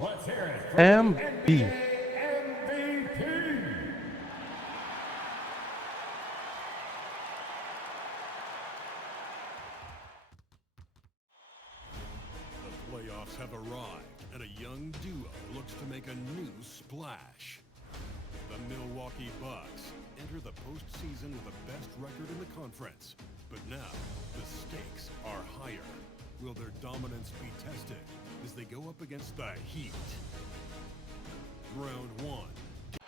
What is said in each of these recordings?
Let's hear it for MB. MVP. The playoffs have arrived, and a young duo looks to make a new splash. The Milwaukee Bucks enter the postseason with the best record in the conference. But now, the stakes are higher. Will their dominance be tested as they go up against the Heat? Round one.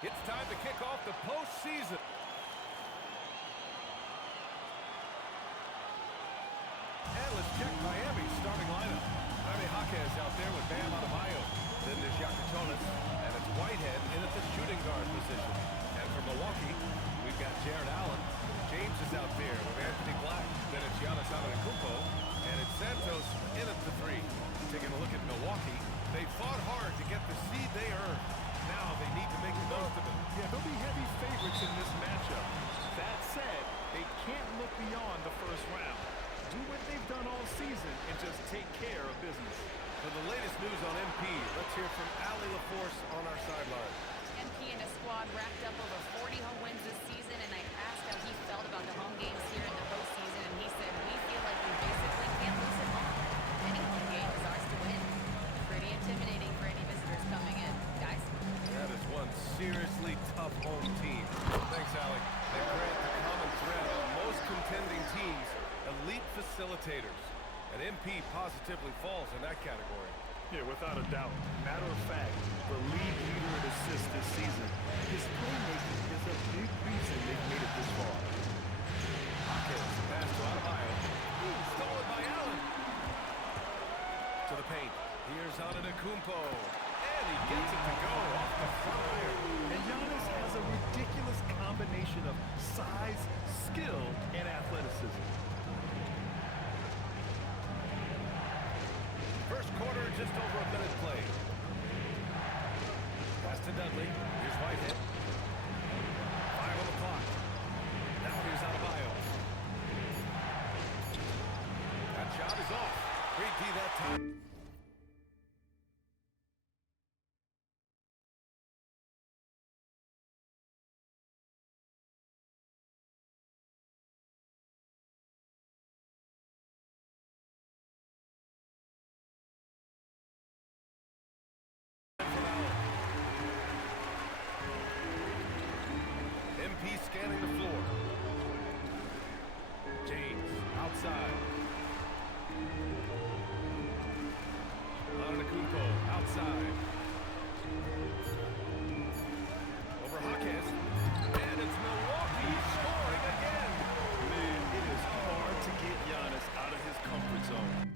It's time to kick off the postseason. And let's check Miami's starting lineup. Jaime Jaquez out there with Bam Adebayo. Then there's Yakatonis, and it's Whitehead in at the shooting guard position. And for Milwaukee, we've got Jared Allen. James is out there with Anthony Black. Then it's Giannis Antetokounmpo, and it's Santos in at the three. Taking a look at Milwaukee, they fought hard to get the seed they earned. Now they need to make the most of it. Yeah, they'll be heavy favorites in this matchup. That said, they can't look beyond the first round. Do what they've done all season and just take care of business. For the latest news on MP, let's hear from Allie LaForce on our sideline. MP and his squad racked up over 40 home wins this season, and I asked how he felt about the home games here in the postseason, and he said, we feel like we basically can't lose at home. Any home game is ours to win. Pretty intimidating for any visitors coming in. Guys? That is one seriously tough home team. Thanks, Allie. And Grant, the common thread on most contending teams, elite facilitators. And MP positively falls in that category. Yeah, without a doubt. Matter of fact, the lead leader in assists this season. His playmaking is a big reason they've made it this far. Jaquez, the pass to Adebayo. Stolen by Allen. To the paint. Here's Antetokounmpo. And he gets it to go off the front iron. And Giannis has a ridiculous combination of size, skill, and athleticism. First quarter, just over a minute played. Pass to Dudley. Here's Whitehead. 5 on the clock. Now here's Adebayo. That shot is off. Great D that time. MP scanning the floor. James outside. Antetokounmpo outside. Over Jaquez. And it's Milwaukee scoring again. Man, it is hard to get Giannis out of his comfort zone.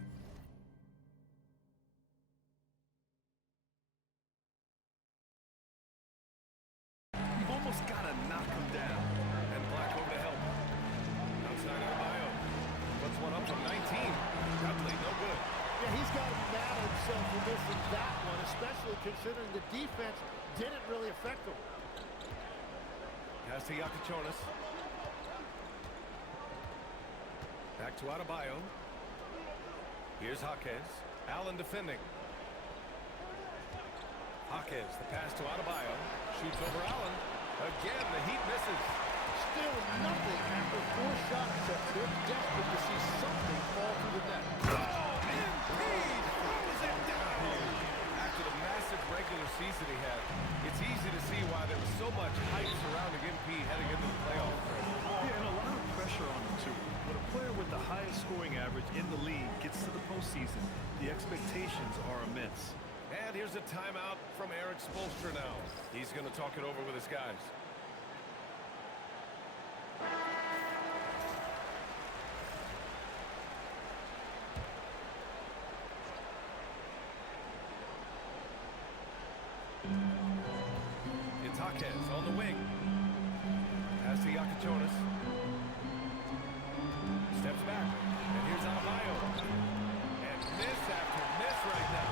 You've almost got to knock him down. And Black over to help. Outside Adebayo. Puts one up from 19. Dudley, no good. Yeah, he's got to be mad at himself for missing that one, especially considering the defense didn't really affect him. Pass to Yakatonis. Back to Adebayo. Here's Jaquez. Allen defending. Jaquez, the pass to Adebayo. Shoots over Allen. Again, the Heat misses. Still nothing after 4 shot attempts. They're desperate to see something fall through the net. Oh, MP throws it down. After the massive regular season he had, it's easy to see why there was so much hype surrounding MP heading into the playoffs. Yeah, and a lot of pressure on him, too. When a player with the highest scoring average in the league gets to the postseason, the expectations are immense. And here's a timeout from Eric Spoelstra now. He's going to talk it over with his guys. It's Jaquez on the wing. Pass to Yakatonis. Steps back. And here's Adebayo. And miss after miss right now.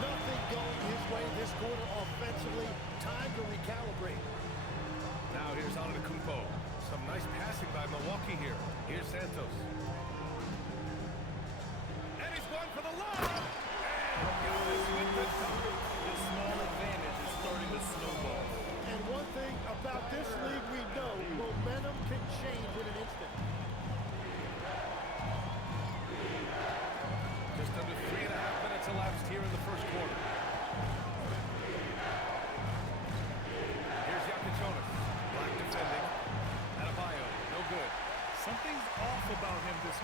Nothing going his way this quarter offensively. Time to recalibrate. Now here's Antetokounmpo. Some nice passing by Milwaukee here. Here's Santos. And he's going for the lob. And Giannis with the dunk. The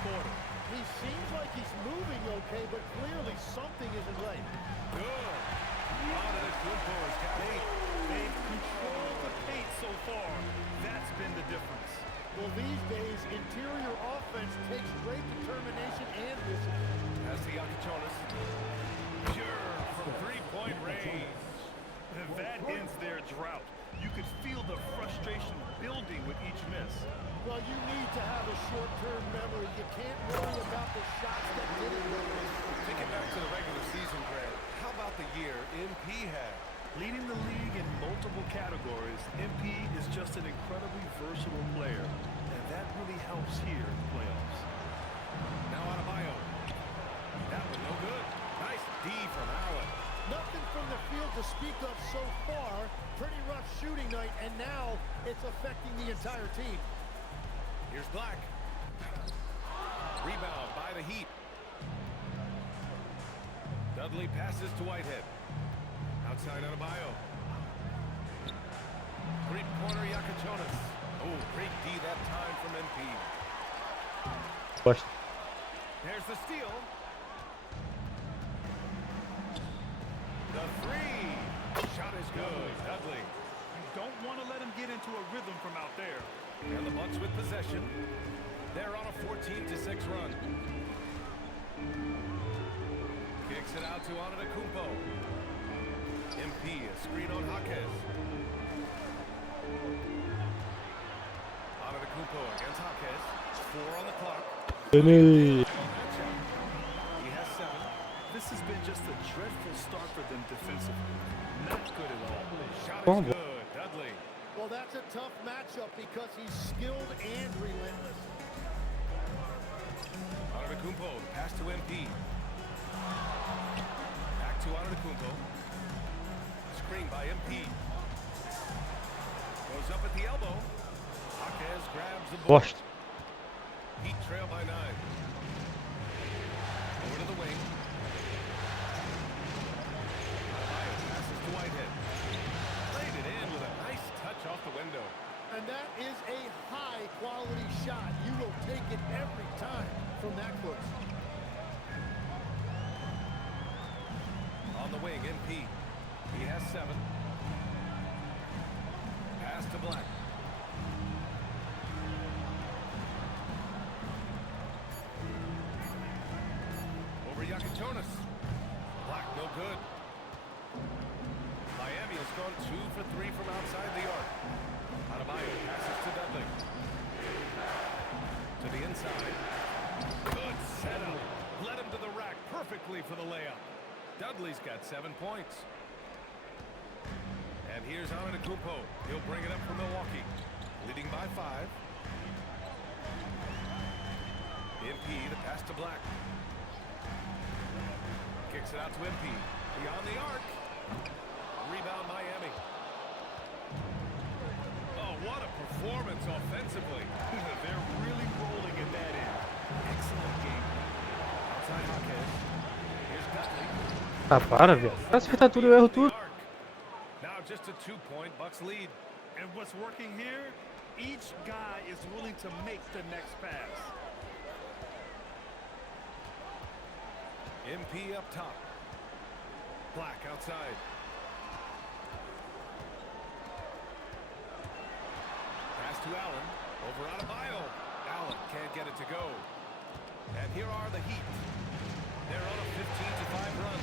quarter. He seems like he's moving okay, but clearly something isn't right. Good. Antetokounmpo has got 8. They've controlled the paint so far. That's been the difference. Well, these days, interior offense takes great determination and discipline. Pass to Yakatonis. Pure from three-point range. That ends their drought. You could feel the frustration building with each miss. Well, you need to have a short-term memory. You can't worry about the shots that didn't go in. Take it back to the regular season, Grant. How about the year MP had? Leading the league in multiple categories, MP is just an incredibly versatile player, and that really helps here in the playoffs. Now out of Bio. That was no good. Nice D from Allen. Nothing from the field to speak of so far. Pretty rough shooting night, and now it's affecting the entire team. Here's Black. Rebound by the Heat. Dudley passes to Whitehead. Outside Adebayo. Three-pointer Yakatonis. Oh, great D that time from MP. Push. There's the steal. The three. Shot is good. Dudley. You don't want to let him get into a rhythm from out there. And the Bucks with possession. They're on a 14-6 run. Kicks it out to Antetokounmpo. MP, a screen on Jaquez. Antetokounmpo against Jaquez. 4 on the clock. Finish. He has 7. This has been just a dreadful start for them defensively. Not good at all. Shot Oh, is good. Dudley. Well, that's a tough matchup because he's skilled and relentless. Antetokounmpo, the pass to MP. Back to Antetokounmpo. Screen by MP. Goes up at the elbow. Jaquez grabs the ball. Washed. Heat trail by 9. Over to the wing. Adebayo passes to Whitehead. Played it in with a nice touch off the window. And that is a high-quality shot. You will take it every time from that close. On the wing, MP. He has 7. Pass to Black. Over Yakatonis. Black, no good. Miami has gone 2 for 3 from outside the arc. Adebayo passes to Dudley. To the inside. Good setup. Led him to the rack perfectly for the layup. Dudley's got 7 points. And here's Antetokounmpo. He'll bring it up for Milwaukee. Leading by 5. MP, the pass to Black. Kicks it out to MP. Beyond the arc. Rebound Miami. Oh, what a performance offensively. They're really rolling at that end. Excellent game. Outside Jaquez. Here's Dudley. Ah, para, velho. Pra acertar tudo, eu erro tudo. Now just a 2-point Bucks lead. And what's working here, each guy is willing to make the next pass. MP up top. Black outside. Pass to Allen. Over Adebayo. Allen can't get it to go. And here are the Heat. They're on a 15-5 run.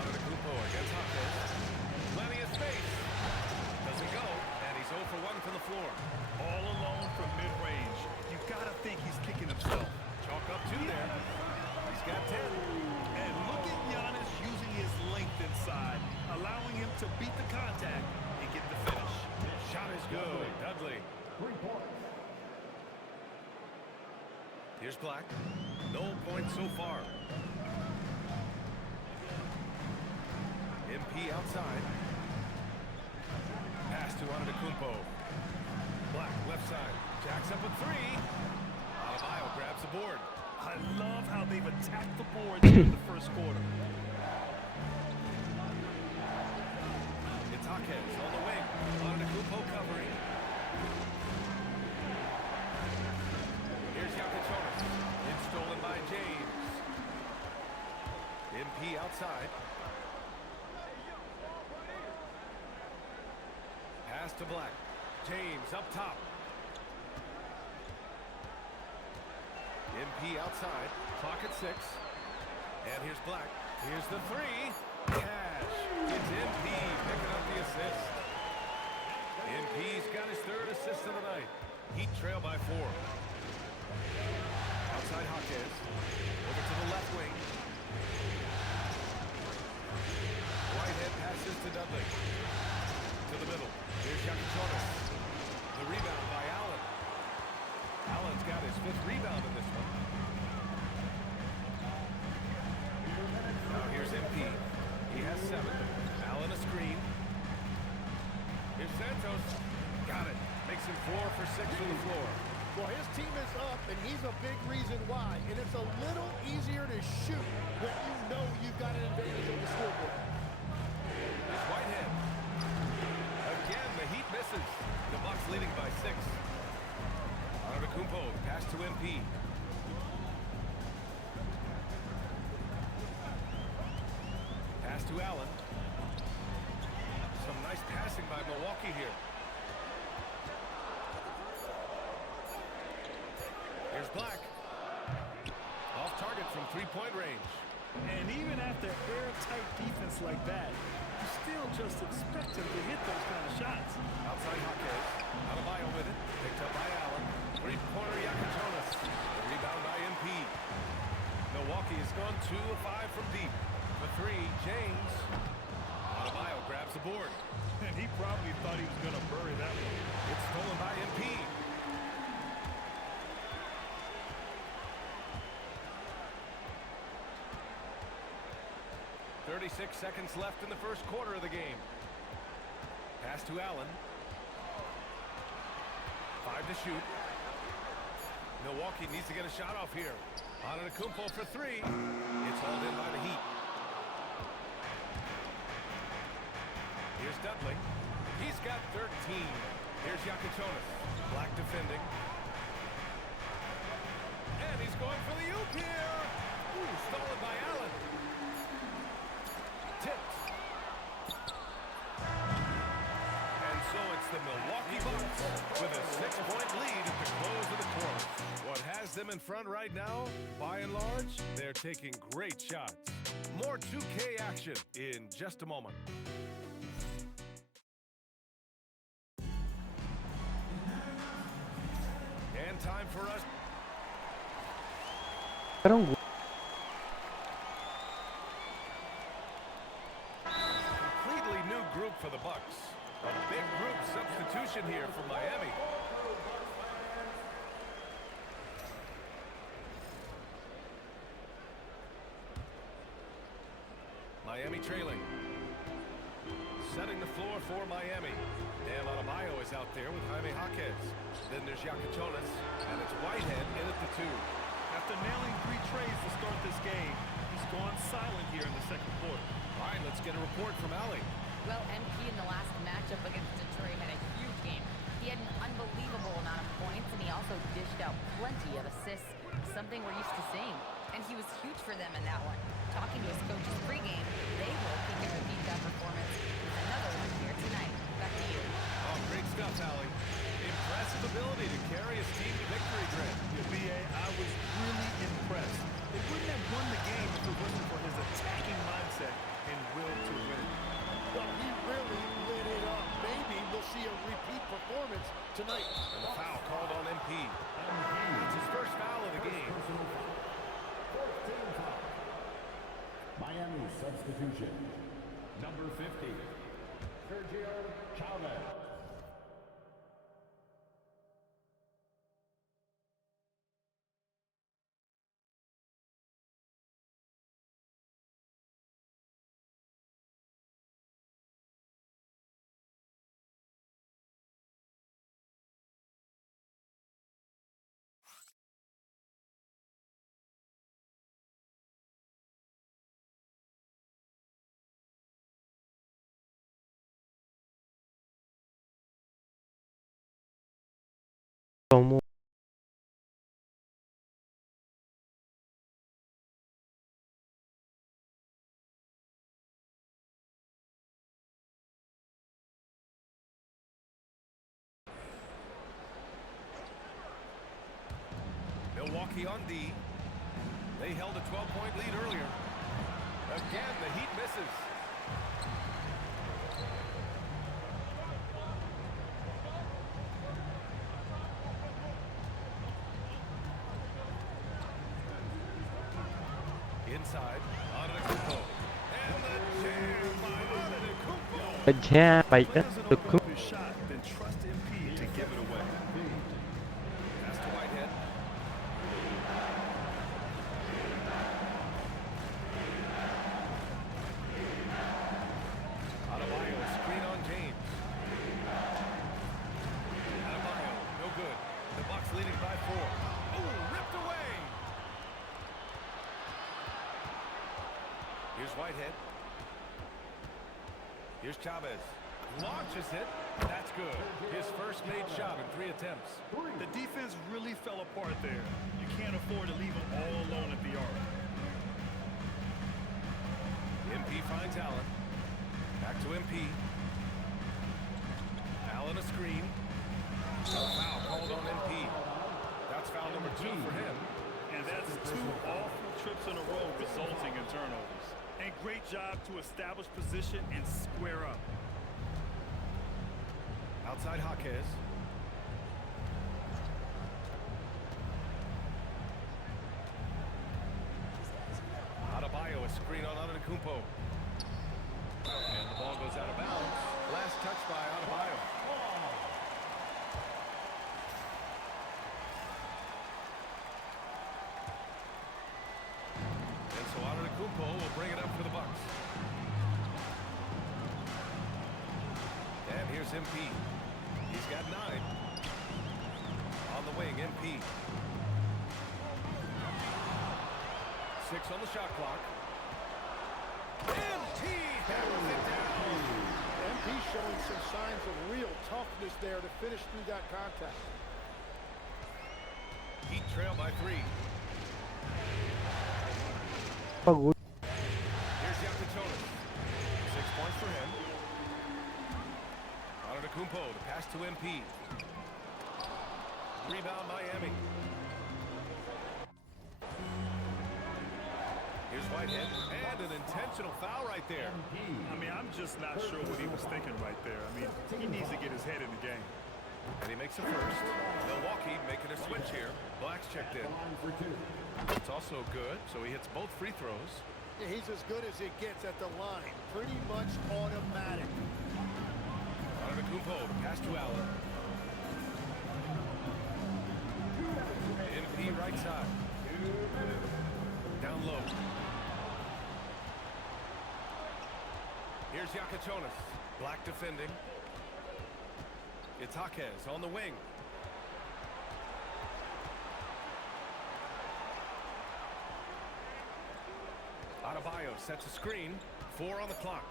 Antetokounmpo against Jaquez. Plenty of space. Doesn't go. And he's 0 for 1 from the floor. All alone from mid-range. You gotta think he's kicking himself. Chalk up 2 there. He's got 10. And look at Giannis using his length inside, allowing him to beat the contact and get the finish. Shot is good. Dudley. 3 points. Here's Black. No points so far. MP outside. Pass to Antetokounmpo. Black left side. Jacks up a 3. Adebayo grabs the board. I love how they've attacked the boards in the first quarter. It's Jaquez on the wing. Antetokounmpo covering. outside. Pass to Black. James up top. MP outside. Clock at 6. And here's Black. Here's the 3. Cash. It's MP picking up the assist. MP's got his 3rd assist of the night. Heat trail by 4. Outside Hawkins. Over to the left wing. Whitehead passes to Dudley. To the middle. Here's Jogo. The rebound by Allen. Allen's got his 5th rebound in this one. Now here's MP. He has 7. Allen a screen. Here's Santos. Got it. Makes him 4 for 6 from the floor. Well, his team is up, and he's a big reason why. And it's a little easier to shoot when you know you've got an advantage on the scoreboard. Here's Whitehead. Again, the Heat misses. The Bucks leading by 6. Antetokounmpo, pass to MP. Pass to Allen. Some nice passing by Milwaukee here. Here's Black. Off target from 3-point range. And even after airtight defense like that, you still just expect him to hit those kind of shots. Outside Hawkins. Adebayo with it. Picked up by Allen. 3-pointer Jonas. The rebound by MP. Milwaukee has gone 2 of 5 from deep. The 3, James. Adebayo grabs the board. And he probably thought he was going to bury that one. It's stolen by MP. 36 seconds left in the first quarter of the game. Pass to Allen. 5 to shoot. Milwaukee needs to get a shot off here. Antetokounmpo for 3. It's hauled in by the Heat. Here's Dudley. He's got 13. Here's Jonas. Black defending. And he's going for the oop here. Ooh, stolen by Allen. Tipped. And so it's the Milwaukee Bucks with a 6-point lead at the close of the quarter. What has them in front right now, by and large, they're taking great shots. More 2K action in just a moment. And time for us. Era um gol. Completely new group for the Bucks. A big group substitution here for Miami. Miami trailing. Setting the floor for Miami. Dan Adebayo is out there with Jaime Jaquez. Then there's Jonas, and it's Whitehead in at the 2. After nailing 3 trays to start this game, he's gone silent here in the second quarter. All right, let's get a report from Allie. Well, MP in the last matchup against Detroit had a huge game. He had an unbelievable amount of points, and he also dished out plenty of assists, something we're used to seeing. And he was huge for them in that one. Talking to his coaches pregame, they hope he can repeat that performance with another one here tonight. Back to you. Oh, great stuff, Allie. Impressive ability to carry his team to victory, Grant. Yeah, B.A., I was really impressed. They wouldn't have won the game if it wasn't for his attacking mindset and will to win. Well, he really lit it up. Maybe we'll see a repeat performance tonight. And the foul called on MP. It's his first foul of the game. Miami substitution. Number 50, Sergio Chavez. Milwaukee on D. They held a 12-point lead earlier. Again, the Heat misses. Inside, Antetokounmpo. And the jam by Antetokounmpo. A jam by If he doesn't the open up his shot, then trust MP to give it away. Pass to Whitehead. Adebayo, screen on James. Adebayo, no good. The Bucks leading by 4. Oh, ripped away. Here's Whitehead. Here's Chavez. Launches it. That's good. His first made shot in 3 attempts. The defense really fell apart there. You can't afford to leave them all alone at the arc. MP finds Allen. Back to MP. Allen a screen. A foul called on MP. That's foul number 2 for him. And that's 2 awful trips in a row resulting in turnovers. And great job to establish position and square up. Outside Jaquez. Adebayo, a screen on Antetokounmpo. And the ball goes out of bounds. Last touch by Adebayo. And so Antetokounmpo will bring it up for the Bucks. And here's MP. He's got 9. On the wing, MP. 6 on the shot clock. MP hammers it down. MP showing some signs of real toughness there to finish through that contact. Heat trail by 3. bagulho. Here's Jokic. 6 points for him. Antetokounmpo to pass to MP. Rebound Miami. Here's Whitehead. And an intentional foul right there. I mean, I'm just not sure what he was thinking right there. I mean, he needs to get his head in the game. And he makes a first. Milwaukee making a switch here. Black's checked in. It's also good, so he hits both free throws. Yeah, he's as good as it gets at the line. Pretty much automatic. Antetokounmpo to pass to Allen. MP right side. Down low. Here's Jokic. Black defending. It's Jaquez on the wing. Adebayo sets a screen. 4 on the clock.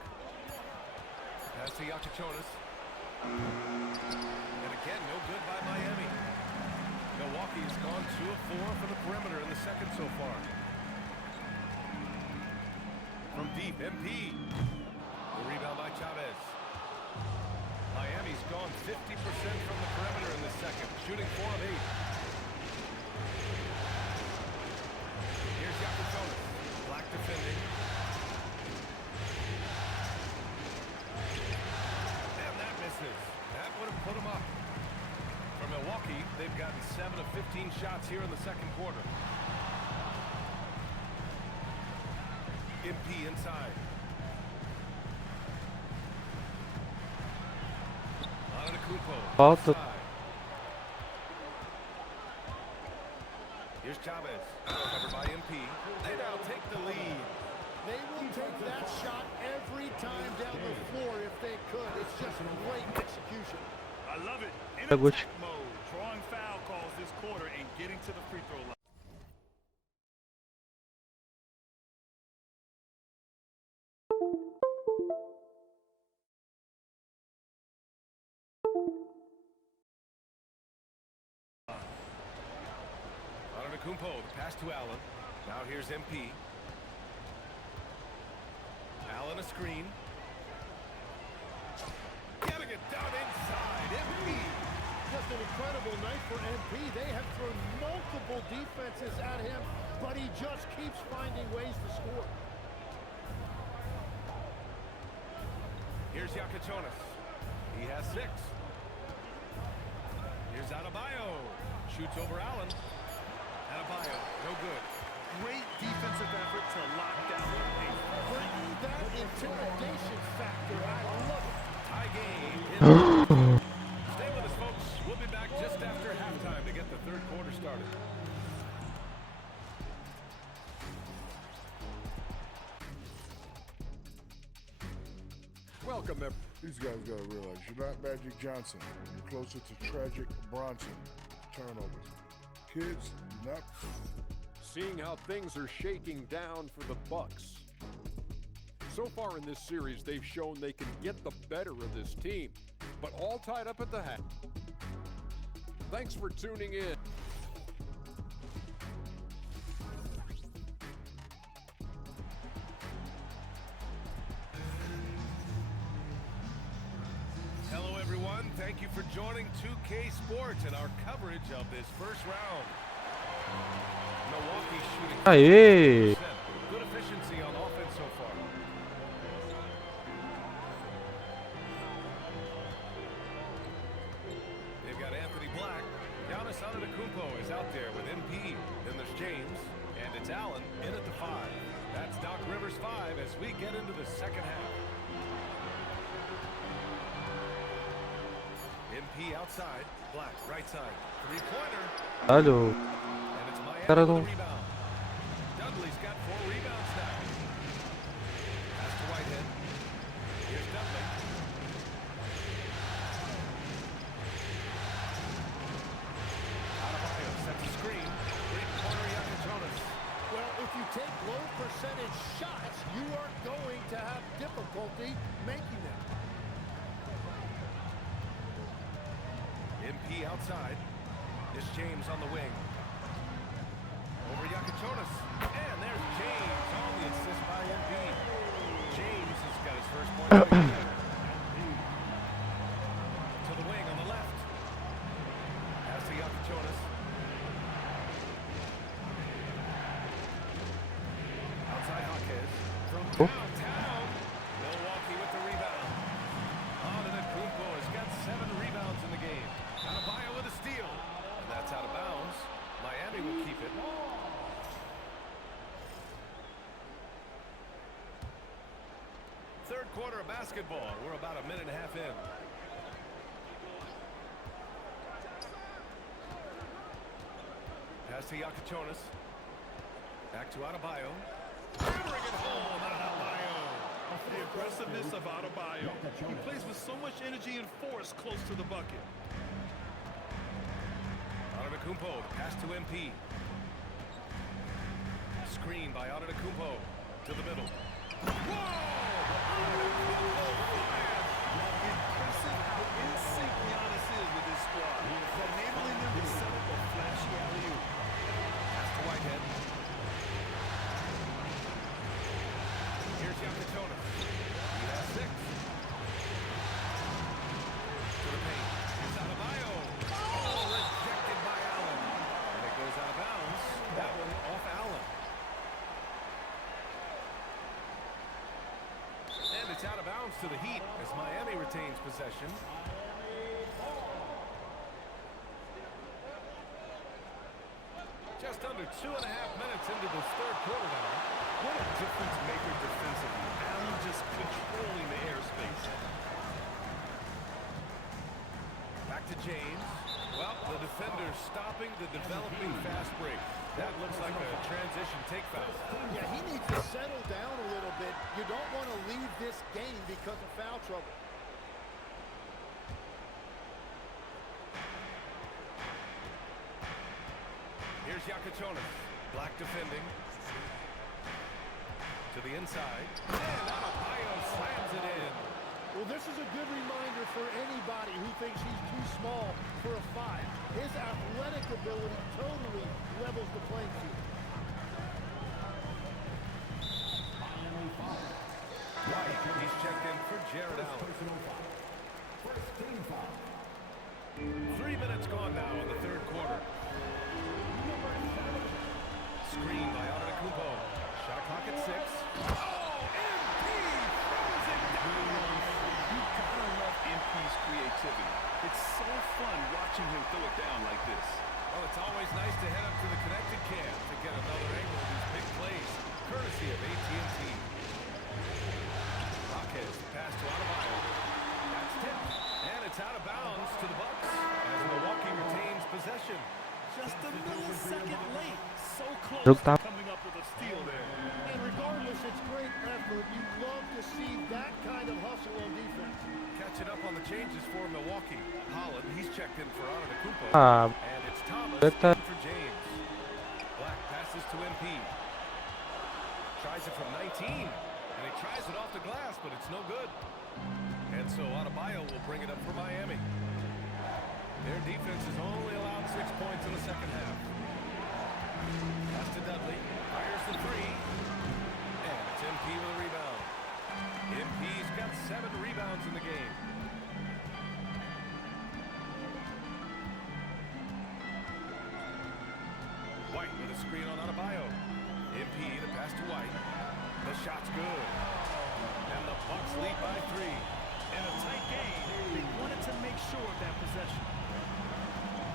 Pass to Jokic. And again, no good by Miami. Milwaukee has gone 2 of 4 from the perimeter in the second so far. From deep, MP. The rebound by Chavez. Miami's gone 50% from the perimeter in the second, shooting 4 of 8. Here's Jokic. Black defending. And that misses. That would have put him up. For Milwaukee, they've gotten 7 of 15 shots here in the second quarter. MP inside. Falta. Here's Chavez. Covered by MP. They now take the lead. They will take that shot every time down the floor if they could. It's just great execution. I love it. In Bagulho. attack mode, drawing foul calls this quarter and getting to the free throw line. Antetokounmpo, the pass to Allen. Now here's MP. Allen a screen. Getting it down inside. MP. Just an incredible night for MP. They have thrown multiple defenses at him, but he just keeps finding ways to score. Here's Yakatonis. He has 6. Here's Adebayo. Shoots over Allen. Adebayo, no good. Great defensive effort to lock down the paint. Bringing that intimidation factor. I love it. Tie game. Stay with us, folks. We'll be back just after halftime to get the third quarter started. Welcome, everyone. These guys gotta realize you're not Magic Johnson. You're closer to tragic Bronson. Turnovers. Kids, do not. Seeing how things are shaking down for the Bucks. So far in this series, they've shown they can get the better of this team, but all tied up at the half. Thanks for tuning in. Hello, everyone. Thank you for joining 2K Sports and our coverage of this first round. Milwaukee shooting Aê! 50%. Good efficiency on offense so far. They've got Anthony Black. Giannis Antetokounmpo is out there with MP. Then there's James, and it's Allen in at the 5. That's Doc Rivers' 5 as we get into the second half. MP outside, Black right side, 3-pointer, Caralho. and it's Miami Cara with não. the rebound. Dudley's got 4 rebounds now. Pass to Whitehead. Here's Dudley. Adebayo sets a screen. 3-pointer Yakatonis. Well, if you take low percentage shots, you are going to have difficulty making them. MP outside. It's James on the wing. Over Yakatonis. And there's James on the assist by MP. James has got his first point of the game. To the wing on the left. Pass to Yakatonis. Outside Hawkes. From downtown. Milwaukee with the rebound. Antetokounmpo has got 7 rebounds in the game. Adebayo with a steal. And that's out of bounds. Miami will keep it. Third quarter of basketball. We're about a minute and a half in. Pass to Yakatonis. Back to Adebayo. Hammering it home. Adebayo. The aggressiveness of Adebayo. He plays with so much energy and force close to the bucket. Antetokounmpo, pass to MP. Screen by Antetokounmpo to the middle. Impressive how in sync Giannis is with his squad, enabling them to set up a flashy alley-oop. Pass to Whitehead. Here's Yakatonis. He has 6. To the paint. Here's Adebayo. Oh, rejected by Allen. And it goes out of bounds. That one off Allen. And it's out of bounds to the Heat as Miami retains possession. Just under 2.5 minutes into this third quarter now. What a difference maker defensively. Allen just controlling the airspace. Back to James. Well, the defender stopping the developing fast break. That looks like a transition take foul. Yeah, he needs to settle down a little bit. You don't want to leave this game because of foul trouble. Here's Yakatonis. Black defending. To the inside. And Adebayo slams it in. Well, this is a good reminder for anybody who thinks he's too small for a 5. His athletic ability totally levels the playing field. White, he's checked in for Jared Allen. First team foul. 3 minutes gone now in the third quarter. Screen by Antetokounmpo. Shot clock at 6. Oh, MP throws it down. You gotta love MP's creativity. It's so fun watching him throw it down like this. Well, it's always nice to head up to the connected cam to get another angle of these big plays, courtesy of AT&T. Hawkins pass to Adebayo. That's tipped, and it's out of bounds to the Bucks as Milwaukee retains possession. Just a millisecond late. So close Jogo to tá coming up with a steal there. And regardless, it's great effort. You love to see that kind of hustle on defense. Catching up on the changes for Milwaukee. Holland, he's checked in for Antetokounmpo. Ah, And it's Thomas Tá. in for James. Black passes to MP. Tries it from 19. And he tries it off the glass, but it's no good. And so Adebayo will bring it up for Miami. Their defense has only allowed 6 points in the second half. Pass to Dudley. Fires the three. And it's MP with a rebound. MP's got 7 rebounds in the game. White with a screen on Adebayo. MP the pass to White. The shot's good. And the Bucks lead by 3. In a tight game, they wanted to make sure of that possession.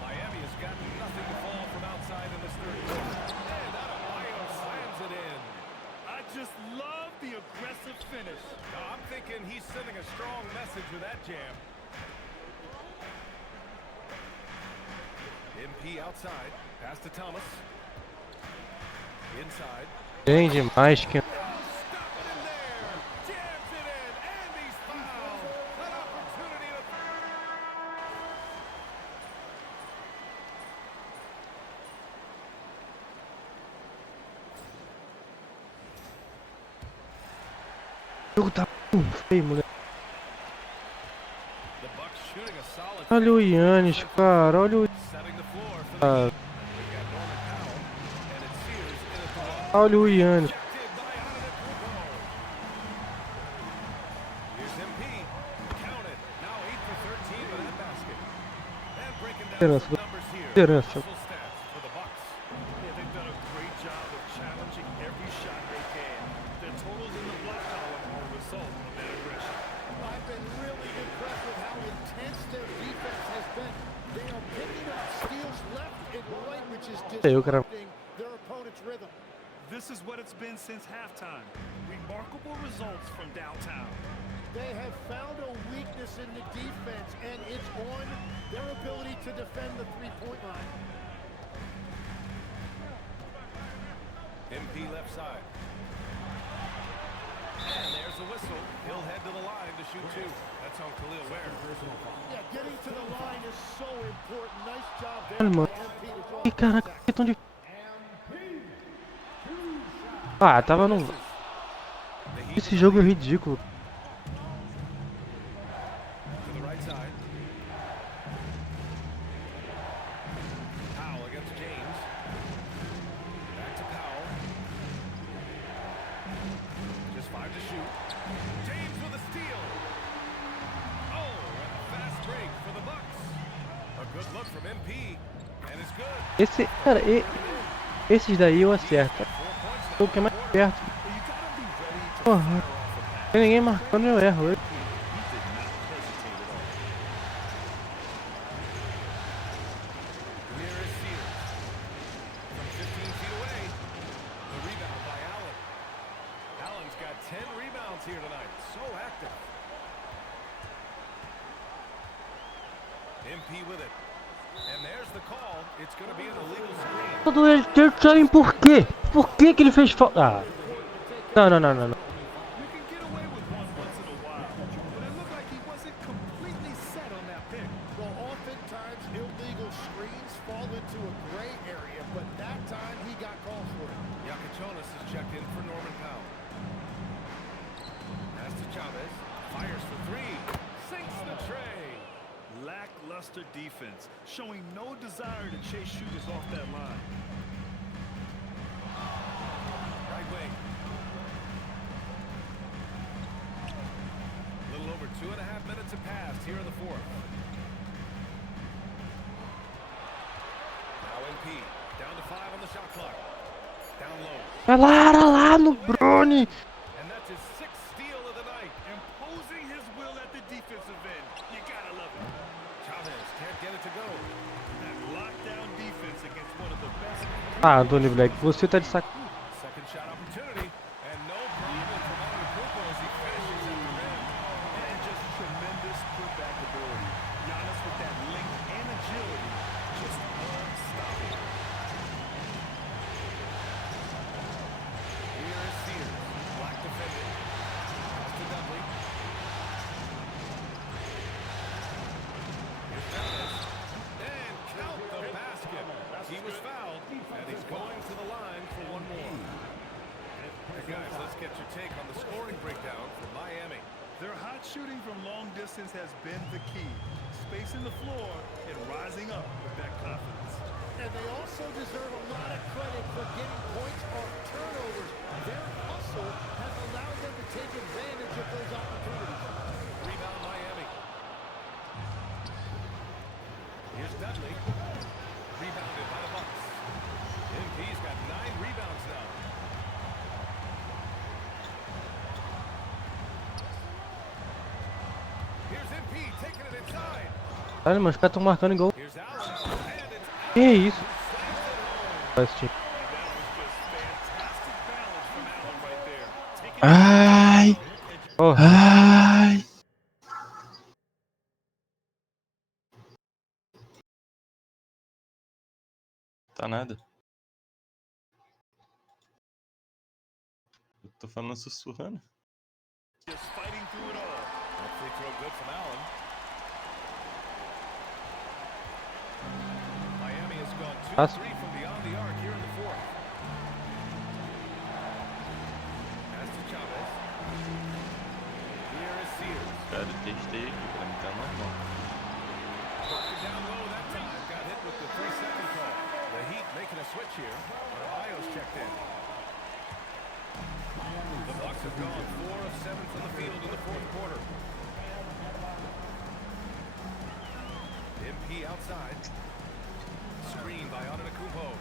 Miami has got nothing to fall from outside in this third quarter. And Adebayo slams it in. I just love the aggressive finish. Now, I'm thinking he's sending a strong message with that jam. MP outside. Pass to Thomas. Inside. bem demais que Stop it in there. Jams it in. And he's fouled. An opportunity to... o jogo tá feio, moleque. The Bucks shooting a solid... Olha o Yannis, cara, olha o... Setting the floor for the Ah, Heat. We've got Norman Powell. And it's Sears in at the line. olha o Yannis. Rejected by Antetokounmpo. Here's MP. Counted. Now 8 for 13 with that basket. And breaking down Liderança, some numbers here. liderança. Hustle stats for the Bucks. Yeah, they've done a great job of challenging every shot they can. Their totals in the block column are a result of that aggression. I've been really impressed with how intense their defense has been. They are picking up steals left and right, which is Eu quero... disrupting their opponent's rhythm. This is what it's been since halftime. Remarkable results from downtown. They have found a weakness in the defense, and it's on their ability to defend the three-point line. MP left side. And there's a whistle. He'll head to the line to shoot 2. That's on Khalil Ware. Yeah, getting to the line is so important. Nice job there Olha, mano. by MP to draw Ih, the caraca, contact. que tão difícil. Ah, tava no... The Heat Esse jogo é ridículo. to the right side. Powell against James. Back to Powell. Just 5 to shoot. James with a steal. Oh, and a fast break for the Bucks. A good look from MP. And it's good. Esse, cara, esses daí eu acerto. 4 points O que é mais perto. You gotta be ready to Porra, fire off a pass. tem ninguém marcando, eu erro. He did not hesitate at all. Here is Sears. From 15 feet away. The rebound by Allen. Allen's got 10 rebounds here tonight. So active. MP with it. And there's the call. It's going to be an illegal screen. Todos eles sabem por quê? Por que que ele fez falta? Ah. Não, não, não, não, não. You can get away with one once in a while, but it looked like he wasn't completely set on that pick. Well, oftentimes illegal screens fall into a gray area, but that time he got called for it. Yakatonis is checked in for Norman Powell. Pass to Chavez. Fires for 3. Sinks the tray. Lackluster defense, showing no desire to chase shooters off that line. Right wing. A little over 2.5 minutes have passed here in the fourth. MP down to 5 on the shot clock. Down low. Galera lá no Brony. And that's his 6th steal of the night. Imposing his will at the defensive end. You gotta love it. Chavez can't get it to go. That lockdown defense against one of the best. Ah, Donny Black, você tá de saco. Second shot opportunity. And no problem from Antetokounmpo as he finishes at the rim. And just tremendous putback ability. Giannis with that length and agility. Just unstoppable. Here is Sears. Black defending. Pass to Dudley. Here's Chavez. And count the basket. He was fouled, and he's going to the line for one more. Hey guys, let's get your take on the scoring breakdown for Miami. Their hot shooting from long distance has been the key. Spacing the floor and rising up with that confidence. And they also deserve a lot of credit for getting points off turnovers. Their hustle has allowed them to take advantage of those opportunities. Rebound Miami. Here's Dudley. Rebounded by the Bucks. MP's got 9 rebounds now. Here's MP taking it inside. Olha, mano, os caras tão marcando igual. Here's Allen. And it's Que isso? And that was just fantastic balance from Allen right there. Taking Ai, Porra. ai. Tá nada. Eu tô falando sussurrando. just fighting through it all. that free throw good from Allen. Miami has gone 2-3 from beyond the arc here in the fourth. Pass to Chavez. Here is Sears. Cara, eu testei aqui, pra mim tá normal. Knocked it down low that time. Got hit with the 3-second call. The Heat making a switch here. Adebayo's checked in. The Bucks have gone 4 of 7 from the field in the fourth quarter. MP outside. Screen by Antetokounmpo.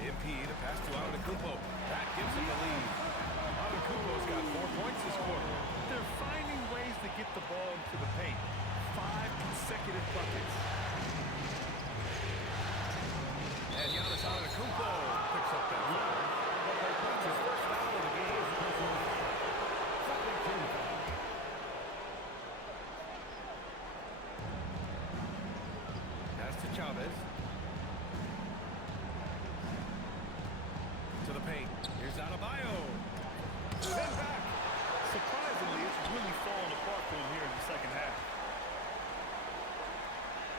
MP to pass to Antetokounmpo. That gives him the lead. Antetokounmpo's got 4 points this quarter. They're finding ways to get the ball into the paint. 5 consecutive buckets. And Giannis Antetokounmpo picks up that foul. That's his first foul of the game. Pass to Chavez. To the paint. Here's Adebayo. Send back. Surprisingly, it's really fallen apart for him here in the second half.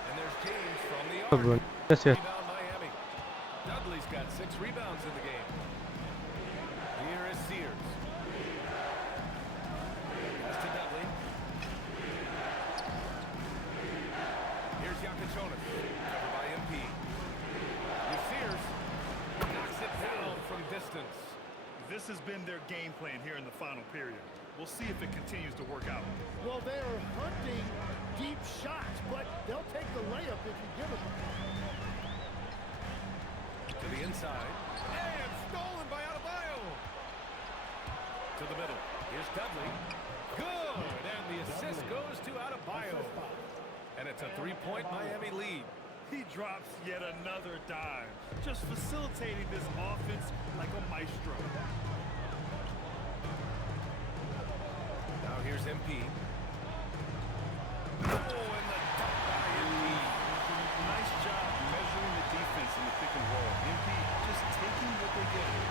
And there's James from the Tá bom. arc. Tá certo. Rebound Miami. Dudley's got 6 rebounds in the game. Here is Sears. Pass to Dudley. Here's Jonas. Covered by MP. Here's Sears. Knocks it down from distance. This has been their game plan here in the final period. We'll see if it continues to work out. Well, they are hunting deep shots, but they'll take the layup if you give it. To the inside. And stolen by Adebayo. To the middle. Here's Dudley. Good. And the assist goes to Adebayo. And it's a 3-point Miami lead. He drops yet another dive, just facilitating this offense like a maestro. Now here's MP. Oh, and the dunk by MP. Nice job measuring the defense in the pick and roll. MP just taking what they give him.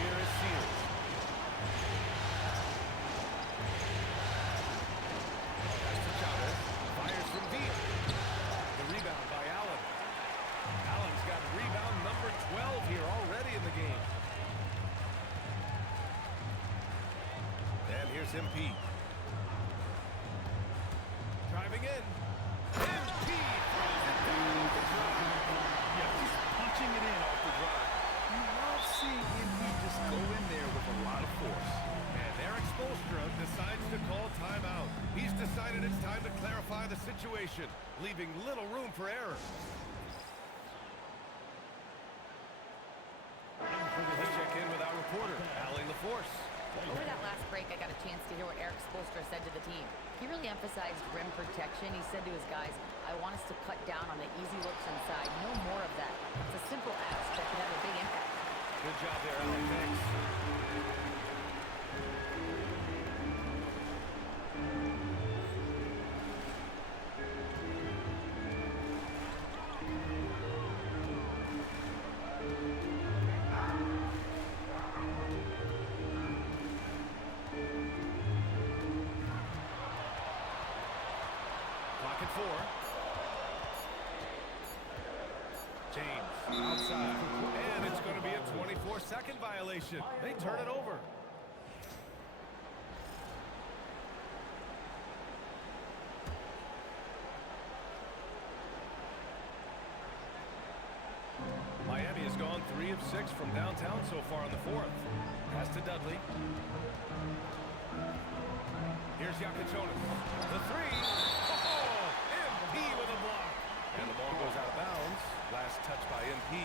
Here is Sears. That's to Chavez. Fires from deep. The rebound by Allen. Allen's got rebound number 12 here already in the game. And here's MP. Driving in. MP throws it down the drive. Yeah, just punching it in off the drive. You love seeing MP just go in there with a lot of force. And Eric Spoelstra decides to call timeout. He's decided it's time time to clarify the situation, leaving little room for error. Let's check in with our reporter, Allie LaForce. Over that last break, I got a chance to hear what Eric Spoelstra said to the team. He really emphasized rim protection. He said to his guys, I want us to cut down on the easy looks inside. No more of that. It's a simple ask that could have a big impact. Good job there, Allie. Thanks. Clock at 4. James outside. And it's going to be a 24-second violation. They turn it over. Miami has gone 3 of 6 from downtown so far in the 4th. Pass to Dudley. Here's Yakatonis. The 3. Oh, MP with a block. And the ball goes out of bounds. Last touch by MP.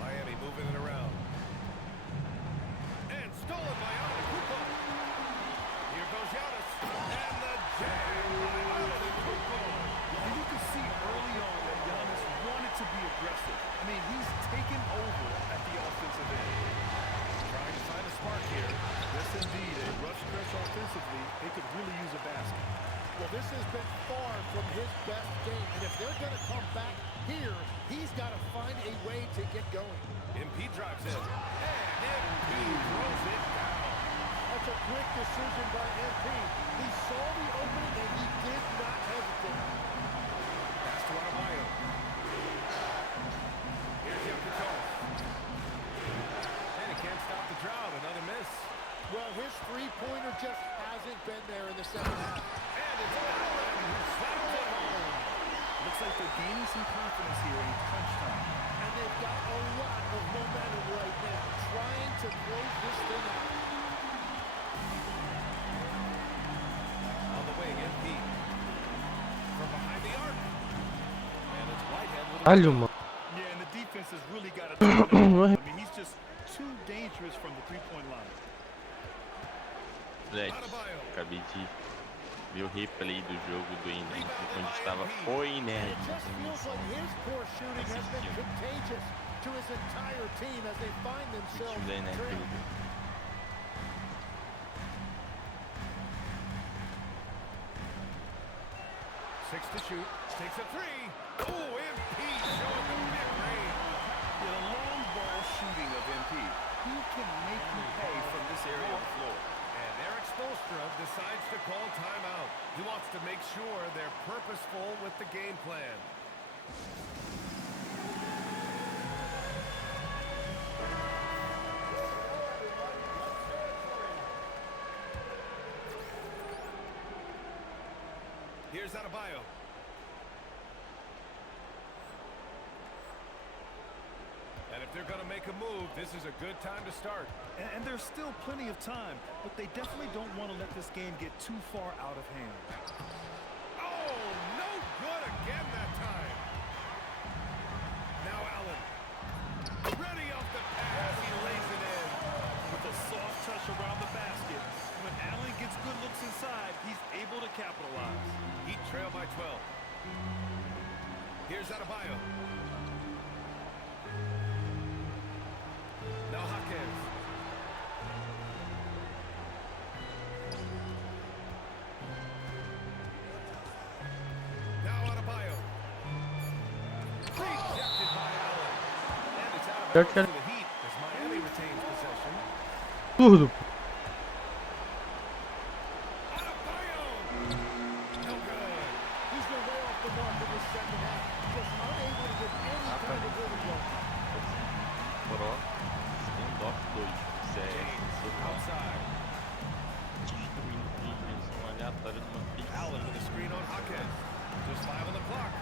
Miami moving it around. And stolen by Antetokounmpo. Here goes Giannis. And the jam by Antetokounmpo. And you can see early on that Giannis wanted to be aggressive. I mean, he's taken over at the offensive end. Trying to find a spark here. Yes, indeed. A rough stretch offensively, they could really use a basket. Well, this has been far from his best game, and if they're going to come back here, he's got to find a way to get going. MP drives in. And MP throws it down. That's a quick decision by MP. He saw the opening, and he did not hesitate. Pass to Adebayo. Here's Yakatonis. And he can't stop the drought. Another miss. Well, his three-pointer just hasn't been there in the second half. And it's Allen who slaps it home. Looks like they're gaining some confidence here in crunch time. And they've got a lot of momentum right now, trying to close this thing out. On the wing, MP. From behind the arc. And it's Whitehead with a Caralho, mano. Yeah, and the defense has really got to turn it on. I mean, he's just too dangerous from the three-point line. Moleque, acabei de ver o replay do jogo do INÍCIO, onde estava o It Inerd. just feels like his poor shooting has been contagious to his entire team as they find O themselves time da Inerd trailing. perdeu. 6 to shoot. Takes a 3. Oh, MP showing the mid-range. The long ball shooting of MP. Who can make you pay from this area of the floor? And Eric Spoelstra decides to call timeout. He wants to make sure they're purposeful with the game plan. Here's Adebayo. And if they're going to make a move, this is a good time to start. And there's still plenty of time, but they definitely don't want to let this game get too far out of hand. Oh, no good again that time. Now Allen. Ready off the pass. He lays it in. With a soft touch around the basket, when Allen gets good looks inside, he's able to capitalize. Heat trail by 12. Here's Adebayo. Now Hawkins. Now Adebayo. Rejected by Allen. And it's out of bounds for the Heat as Miami retains possession. Absurdo. Adebayo. No good. He's been way off the mark in this second half, just unable to get any kind of rhythm going. Pro, stand-off 2. James outside. Destruindo a invenção aleatória de uma pizza. Allen with a screen on Hawkins. Just 5 on the clock.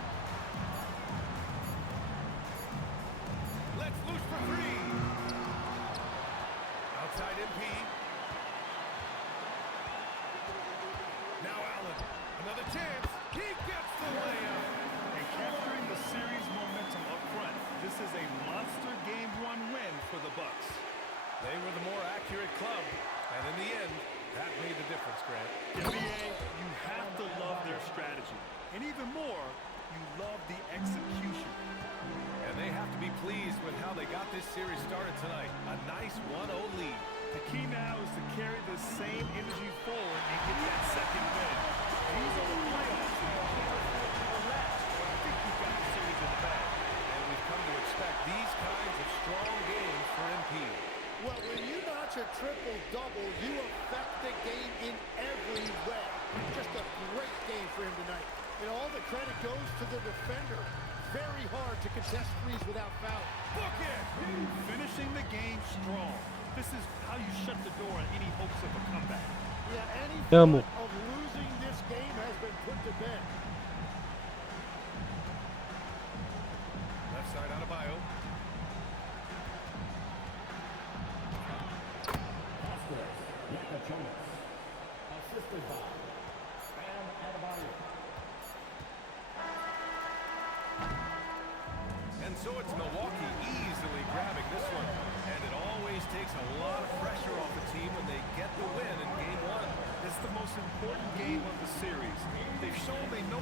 the Bucks. They were the more accurate club, and in the end, that made the difference, Grant. NBA, you have to love their strategy. And even more, you love the execution. And they have to be pleased with how they got this series started tonight. A nice 1-0 lead. The key now is to carry the same energy forward and get that second win. These are the playoffs, and you can't afford to relax. I think you've got the series in the bag. And we've come to expect these kinds of strong games for MP. Well, when you notch a triple-double, you affect the game in every way. Just a great game for him tonight. And all the credit goes to the defender. Very hard to contest threes without foul. Book it! Finishing the game strong. This is how you shut the door on any hopes of a comeback. Yeah, any Amo. thought of losing this game has been put to bed. Left side out of Bio. Assisted by Bam Adebayo. And so it's Milwaukee easily grabbing this one. And it always takes a lot of pressure off the team when they get the win in Game 1. It's the most important game of the series. They've shown they know